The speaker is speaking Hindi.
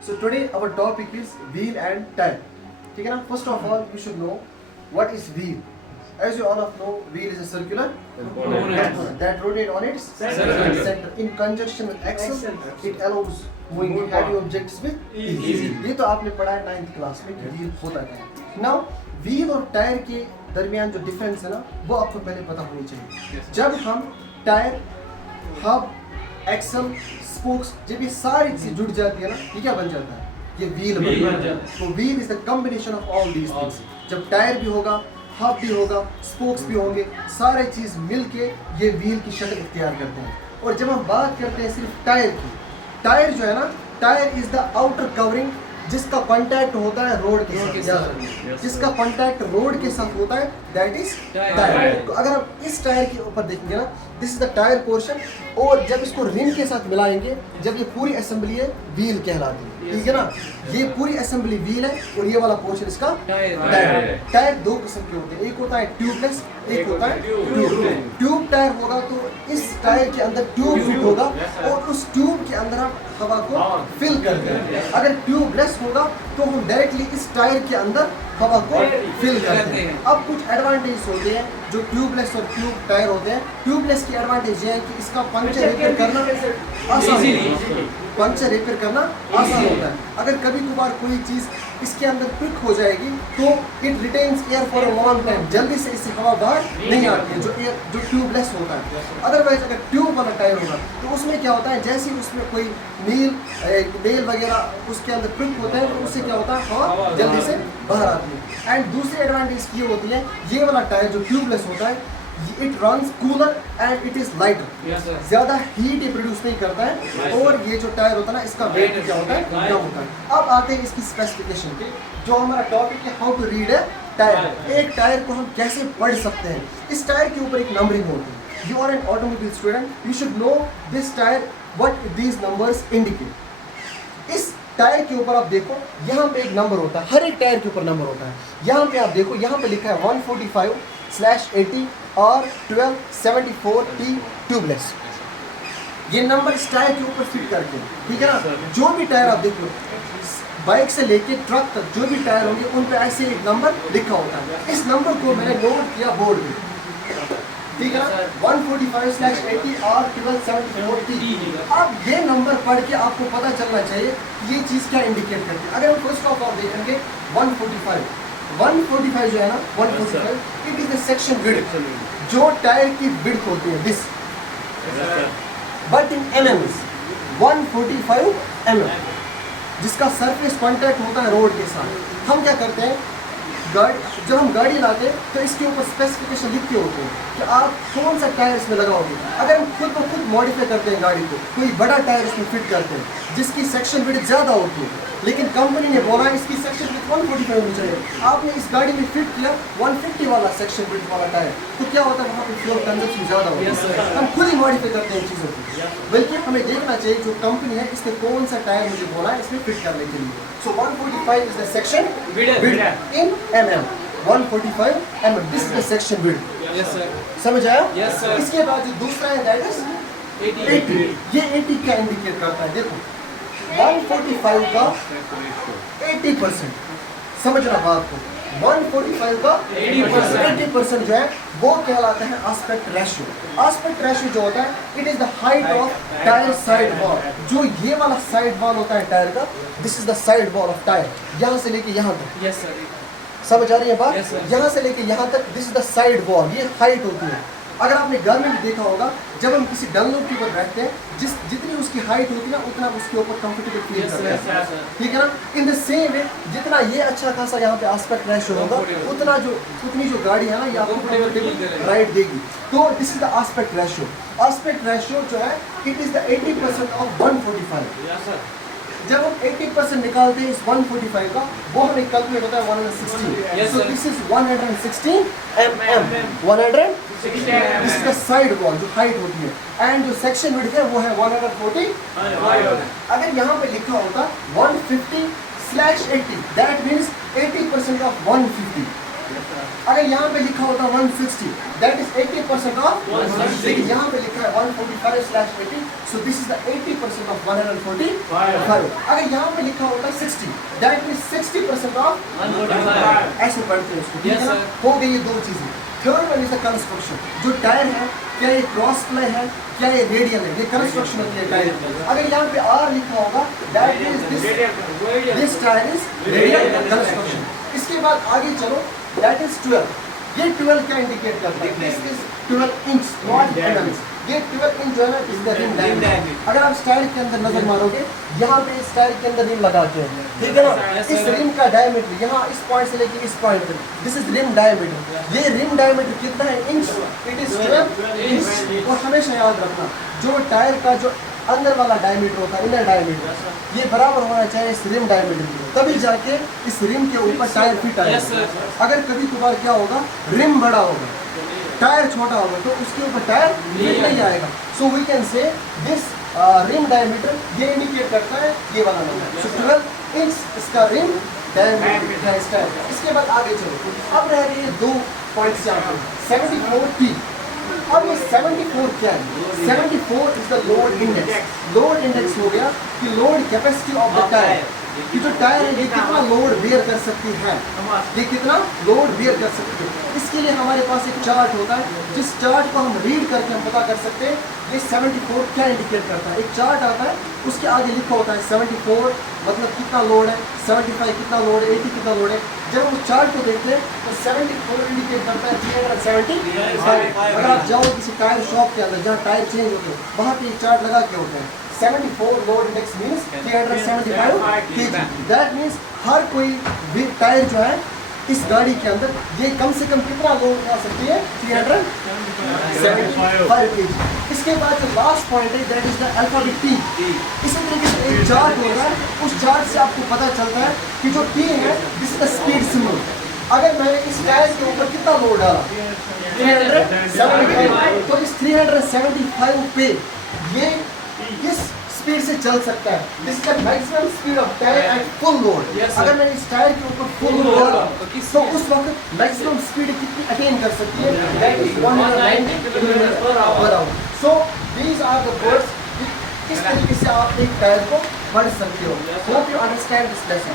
So today our topic is wheel and tire. ठीक है ना? First of all, you should know what is wheel. As you all of know, wheel is a circular component that rotate on its center. In conjunction with axle, it allows moving heavy objects with ease. ये तो आपने पढ़ा है 9th क्लास में कि wheel होता क्या है. Now wheel और टायर के दरमियान जो डिफरेंस है ना, वो आपको पहले पता होनी चाहिए. जब हम टायर, हब, एक्सल, स्पोक्स, जब ये सारी चीजें जुड़ जाती है ना, ये क्या बन जाता है? ये व्हील बन जाता है. तो wheel is the combination of all these things. जब टायर भी होगा, हब भी होगा, स्पोक्स भी होंगे, सारे चीज मिलके ये व्हील की शक्ल इख्तियार करते हैं. और जब हम बात करते हैं सिर्फ टायर की, टायर जो है ना, tyre is the outer covering जिसका कांटेक्ट होता है रोड के साथ. जिसका कांटेक्ट रोड के साथ होता है दैट इज टायर. तो अगर हम इस टायर के ऊपर देखेंगे ना, this is the tyre portion, और जब इसको रिम के साथ मिलाएंगे, जब ये पूरी असेंबली है, व्हील कहलाती है. ठीक है ना? ये पूरी असेंबली व्हील है और ये वाला पोर्शन इसका टायर. टायर दो किस्म के होते हैं, एक होता है ट्यूबलेस, एक होता है ट्यूब. ट्यूब टायर होगा तो इस टायर के अंदर ट्यूब फिट होगा और उस ट्यूब के अंदर हम हवा को फिल करते हैं. अगर ट्यूबलेस होगा तो हम डायरेक्टली इस टायर के अंदर हवा को फिल करते हैं. अब कुछ एडवांटेज होते हैं जो ट्यूबलेस और ट्यूब टायर होते हैं. ट्यूबलेस की एडवांटेज ये है कि इसका पंचर रिपेयर करना आसान है. पंचर रिपेयर करना आसान होता है. अगर कभी कभार कोई चीज़ इसके अंदर पिक हो जाएगी तो it retains air for a long time, जल्दी से इससे हवा बाहर नहीं आती है, जो ट्यूबलेस होता है. अदरवाइज अगर ट्यूब वाला टायर होगा तो उसमें क्या होता है, जैसे ही उसमें कोई नील वगैरह उसके अंदर पिक होता है तो उससे क्या होता है, हवा जल्दी से बाहर आती है. एंड दूसरी एडवांटेज ये होती है, ये वाला टायर जो ट्यूबलेस होता है, it runs cooler and it is lighter. ज़्यादा हीट ये प्रोड्यूस नहीं करता है. और ये जो टायर होता है ना, इसका वेट क्या होता है, कम होता है. अब आते हैं इसकी स्पेसिफिकेशन पे. जो हमारा टॉपिक है how to read a tyre. एक टायर को हम कैसे पढ़ सकते हैं. इस टायर के ऊपर एक नंबरिंग होती है. You are an automobile student, you should know this tyre what these numbers indicate. इस टायर के ऊपर आप देखो, यहाँ पे एक नंबर होता है, हर एक टायर के ऊपर नंबर होता है. यहाँ पे आप देखो, यहाँ पे लिखा है 145/80 और 1274T ट्यूबलेस. ये नंबर इस टायर के ऊपर फिट करके, ठीक है ना. जो भी टायर आप देख लो, बाइक से लेके ट्रक तक जो भी टायर होंगे उन पे ऐसे एक नंबर लिखा होता है. इस नंबर को मैंने नोट किया बोर्ड पे, ठीक है ना, 145/80 और 1274T. अब ये नंबर पढ़ के आपको पता चलना चाहिए कि ये चीज़ क्या इंडिकेट करती है. अगर हम फर्स्ट ऑफ ऑल देखेंगे 145 जो है ना, 145 it is the section width, जो टायर की विड्थ होती है this. But in mm 145 mm, जिसका सरफेस कांटेक्ट होता है रोड के साथ. हम क्या करते हैं, जब हम गाड़ी लाते हैं तो इसके ऊपर स्पेसिफिकेशन लिख के होते हैं कि आप कौन सा टायर इसमें लगाओगे. अगर हम खुद ब खुद मॉडिफाई करते हैं गाड़ी को, कोई बड़ा टायर इसमें फिट करते हैं जिसकी सेक्शन विड्थ ज़्यादा होती है, लेकिन कंपनी ने बोला इसकी सेक्शन विड्थ 145 होनी चाहिए. आपने इस गाड़ी में फिट किया 150 वाला सेक्शन विड्थ वाला टायर, तो क्या होता है, वहाँ पर फ्यूल कंजप्शन ज़्यादा होता है. हम खुद ही मॉडिफाई करते हैं चीज़ों को. बल्कि हमें देखना चाहिए जो कंपनी है इसने कौन सा टायर मुझे बोला है इसमें फिट करने के लिए. सो 145 is the section width in mm. 145 mm, this is the section width. Yes sir. समझ आया? Yes sir. इसके बाद जो दूसरा है दैट इज 80. ये 80 क्या इंडिकेट करता है, देखो 145 का 80%, समझना बात को. 145 का 80% जो है वो कहलाता है आस्पेक्ट रेशियो. आस्पेक्ट रेशियो जो होता है it is the height of tyre side wall. जो ये वाला साइड वॉल होता है टायर का, this is the side wall of tyre. यहाँ से लेके यहाँ तक, Yes sir. समझ आ रही है बात? Yes, sir. यहाँ से लेके यहाँ तक this is the side wall. ये हाइट होती है. अगर आपने घर में भी देखा होगा, जब हम किसी डनलोप के ऊपर बैठते हैं, जितनी उसकी हाइट होती है ना, उतना उसके ऊपर कंफर्टेबल फील Yes, करते yes, हैं. yes, sir. ठीक है ना. इन द सेम वे जितना ये अच्छा खासा यहाँ पे आस्पेक्ट रेशियो होगा, उतनी जो गाड़ी है ना, ये आपको कंफर्टेबल राइड देगी. तो this is the aspect ratio. Aspect ratio जो है it is the 80% of 145. Yes sir. जब हम 80% निकालते हैं इस 145 का, वो हमें कैलकुलेट होता है 116. Yes, so sir. this is 116 mm. 100 this is the side wall जो हाइट होती है. एंड जो सेक्शन विड्थ है वो है 140. अगर यहाँ पे लिखा होता 150/80, दैट मीन्स 80% ऑफ 150. अगर यहाँ पे लिखा होता 160, दैट इज 80% ऑफ 160. यहाँ पे लिखा है 145/80, so this is the 80% of 145. अगर यहाँ पे लिखा होता 60, दैट इज 60% ऑफ 145. ऐसे पढ़ते हैं उसको, ठीक है ना? हो गई ये दो चीजें. Third one is the construction. जो टायर है, क्या ये क्रॉस प्ले है, क्या ये रेडियल है, ये कंस्ट्रक्शन होती है टायर. अगर यहाँ पे आर लिखा होगा, that means this tyre is radial construction. इसके बाद आगे चलो, दैट इज 12. ये 12 क्या इंडिकेट करता है? This is 12 inch, not mm. ये 12 इंच जो है ना, इज द रिम डायमीटर. अगर आप स्टाइल के अंदर नजर मारोगे, यहाँ पे इस स्टाइल के अंदर रिम लगाते हैं, ठीक है ना? इस रिम का डायमीटर यहाँ इस पॉइंट से लेके इस पॉइंट तक, दिस इज रिम डायमीटर. ये रिम डायमीटर कितना है? इंच. It is 12 inch. और हमेशा याद रखना, जो टायर का जो अंदर वाला डायमीटर होता है, इनर डायमीटर, ये बराबर होना चाहिए इस रिम डायमीटर के, तभी जाके इस रिम के ऊपर टायर फिट आएगा. अगर कभी कभार क्या होगा, रिम बड़ा होगा, टायर छोटा होगा, तो उसके ऊपर टायर फिट नहीं आएगा. So we can say this rim diameter, ये इंडिकेट करता है ये वाला नंबर. सो 12 इंच इसका रिम डायमीटर है इस टायर. इसके बाद आगे चलो, अब रह गए दो पॉइंट्स यहाँ पे, 74T. अब ये 74 क्या है? 74 is the load index. Load index हो गया कि load capacity of the tyre, कि जो टायर है ये कितना लोड बेयर कर सकती है, ये कितना लोड बेयर कर सकती है. इसके लिए हमारे पास एक चार्ट होता है, जिस चार्ट को हम रीड करके हम पता कर सकते हैं ये 74 क्या इंडिकेट करता है. एक चार्ट आता है, उसके आगे लिखा होता है 74 मतलब कितना लोड है, 75 कितना लोड है, 80 कितना लोड है. जब हम उस चार्ट को देखते हैं तो 74 इंडिकेट करता है 375. अगर आप जाओ किसी टायर शॉप के अंदर जहाँ टायर चेंज होते हैं, वहाँ पे एक चार्ट लगा के होते हैं, 74 load index means 375 kg. That means हर कोई टायर जो है इस गाड़ी के अंदर, ये कम से कम कितना लोड उठा सकती है? 375 kg. इसके बाद जो लास्ट पॉइंट है, that is the alphabet T. इसी तरीके से एक चार्ट होगा, उस चार्ट से आपको पता चलता है कि जो T है, this is the speed symbol. अगर मैंने इस टायर के ऊपर कितना लोड डाला? 375. तो इस 375 पे ये किस स्पीड से चल सकता है? This is the maximum speed of tyre at full load. अगर मैं इस टायर के ऊपर फुल लोड डाला तो उस वक्त मैक्सिमम स्पीड कितनी अटेन कर सकती है? That is 190 km/h. So these are the words. किस तरीके से आप एक टायर को पढ़ सकते हो. Hope you understand this lesson.